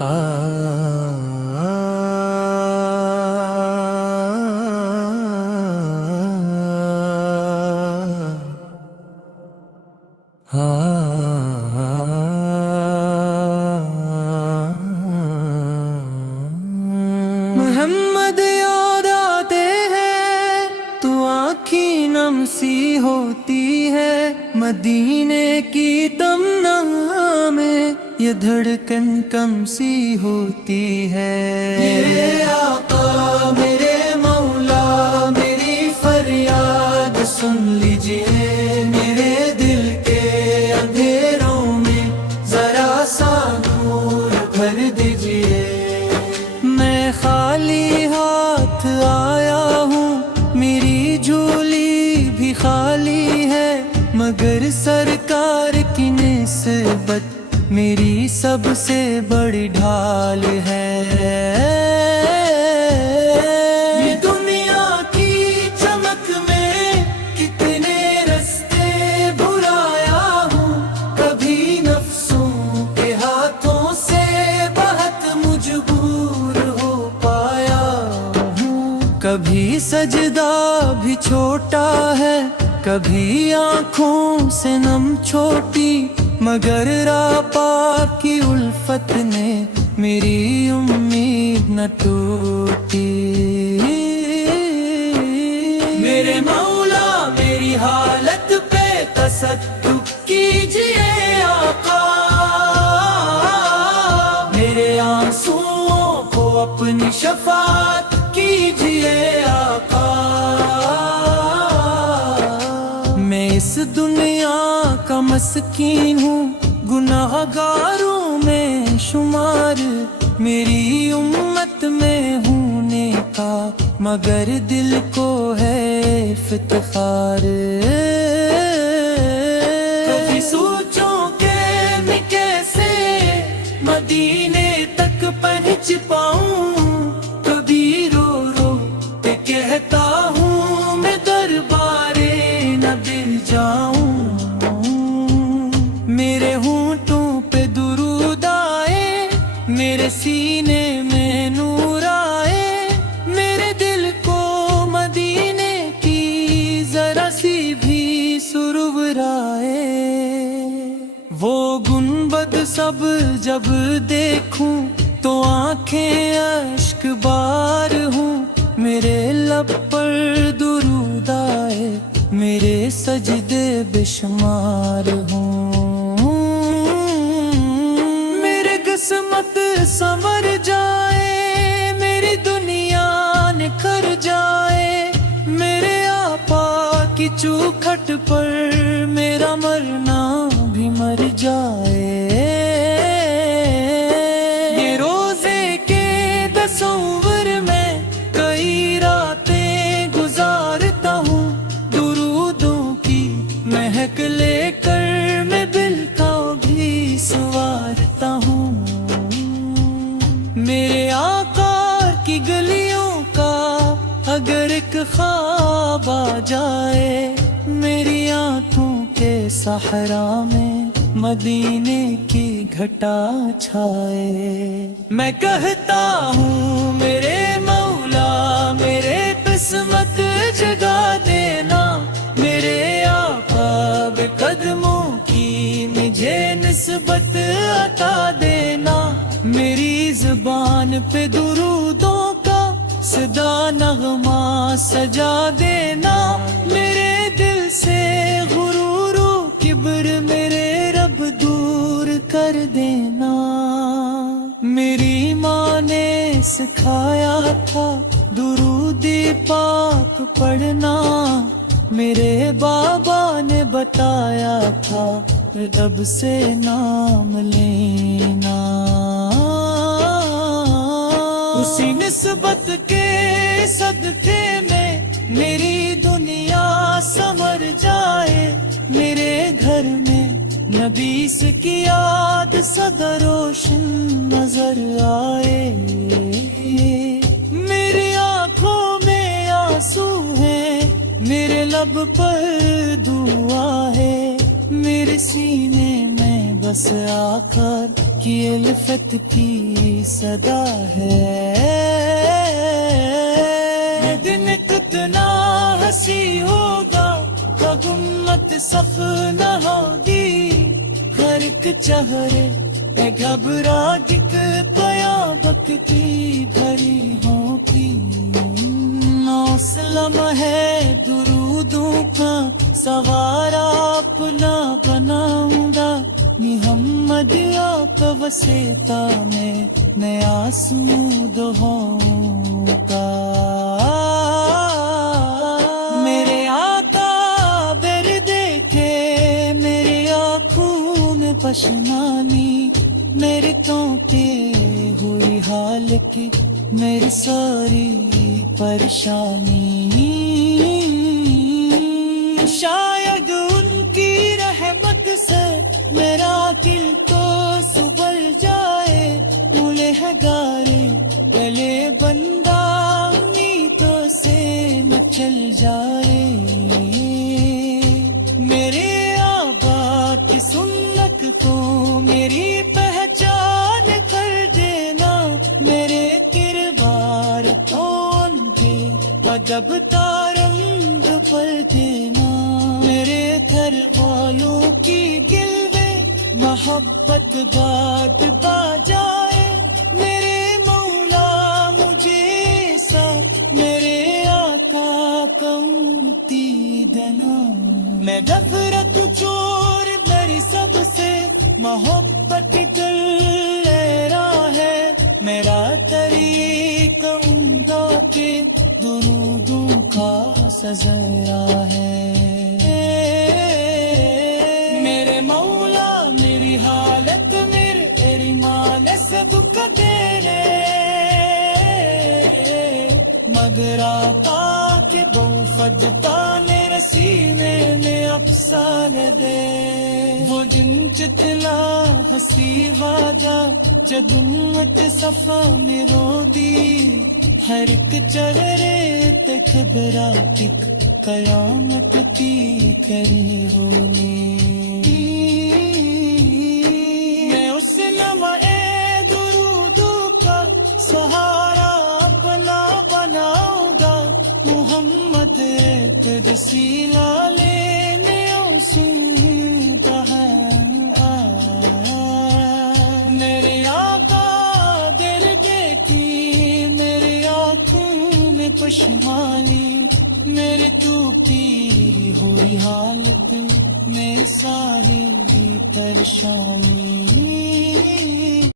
محمد یاد آتے ہیں تو آنکھیں نم سی ہوتی ہے، مدینے کی تمنا میں یہ دھڑکن کم سی ہوتی ہے۔ میرے آقا میرے مولا میری فریاد سن لیجئے، میرے دل کے اندھیروں میں ذرا سا نور بھر دیجئے۔ میں خالی ہاتھ آیا ہوں، میری جھولی بھی خالی ہے، مگر سرکار کی نسبت میری سب سے بڑی ڈھال ہے۔ یہ دنیا کی چمک میں کتنے رستے بھرایا ہوں، کبھی نفسوں کے ہاتھوں سے بہت مجبور ہو پایا ہوں، کبھی سجدہ بھی چھوٹا ہے، کبھی آنکھوں سے نم چھوٹی، مگر راہ پاک کی الفت نے میری امید نہ ٹوٹی۔ میرے مولا میری حالت پہ تصدق کیجئے آقا، میرے آنسوؤں کو اپنی شفاعت کیجئے آقا۔ میں اس دنیا کا مسکین ہوں، گناہ گاروں میں شمار، میری امت میں ہوں نیکا، مگر دل کو ہے افتخار۔ کبھی سوچوں کہ میں کیسے مدینے تک پہنچ پاؤں، کبھی رو رو کے کہتا ہوں میں دربارے نبی جاؤں۔ میرے ہونٹوں پہ درود آئے، میرے سینے میں نور آئے، میرے دل کو مدینے کی ذرا سی بھی سرور آئے۔ وہ گنبد سب جب دیکھوں تو آنکھیں اشک بار ہوں، میرے لب پر درود آئے، میرے سجدے بے شمار ہوں۔ میرے قسمت سنور جائے، میری دنیا نکھر جائے، میرے آقا کی چوکھٹ پر میرا مرنا بھی مر جائے۔ یہ روزے کے تصور میں کئی راتیں گزارتا ہوں، درودوں کی مہک لے کر میں دل کا بھی سنوارتا ہوں۔ میرے آقا کی گلیوں کا اگر ایک خواب آ جائے، میری آنکھوں کے صحرا میں مدینے کی گھٹا چھائے۔ میں کہتا ہوں میرے مولا میرے قسمت جگا دینا، میرے آقا بے قدموں کی مجھے نسبت عطا دینا، میری زبان پہ درودوں کا صدا نغمہ سجا دینا، میرے دل سے غرور و کبر میرے رب دور کر دینا۔ میری ماں نے سکھایا تھا درود پاک پڑھنا، میرے بابا نے بتایا تھا رب سے نام لینا، اسی نسبت کے صدقے میں میری دنیا سنور جائے، میرے گھر میں نبی کی یاد سدا روشن نظر آئے، میری آنکھوں میں آنسو ہیں، میرے لب پر دعا ہے، میرے سینے میں بس آخر کی الفت کی صدا ہے. یہ دن کتنا ہنسی ہوگا حکومت صف نہ ہوگی. ہر ایک چہرے پہ گھبرا دکھ پیا بکتی بھری ہوگی. اسلم ہے درودوں کا سوارا اپنا بناؤں گا. محمد آپ وسیطہ میں نیا سود ہوں کا. میرے آقا بر دیکھے میری آنکھوں میں پشمانی. میرے کانپے ہوئی حال کی میری ساری پریشانی. شاید ان کی رحمت سے میرا دل تو سبل جائے. مولے ہے گارے پہلے بندہ امیدوں سے نہ چل جائے. میرے آبا کی سنت تو میری پہچان کر دینا. میرے کردار تو ان کے ادب تارنگ پر دینا. میرے گھر والوں کی گلوے محبت بات با جائے. میرے مولا مجھے سا میرے آقا کمتی دینا. میں نفرت چور میری سب سے محبت کر لے رہا ہے. میرا طریق عمدہ کے درودوں کا سزرا ہے. میرے مولا میری حالت میری مان سے دکھ تیرے. مگر آقا کے بوفد تانے سینے میں افسان دے. وہ دن جتنا ہنسی وعدہ جب امت صفا میں رو دی. ہر ایک چہرے تے گھبرا ایک قیامت کی قریب ہونے. میں اس لمحے درودوں کا سہارا اپنا بناؤں گا. محمد قدسی لینے آسودہ ہے. میرے آقا دل دیکھی میرے آنکھوں میں پشمانی. میرے ٹوٹی ہوئی حالت میں ساری پریشانی.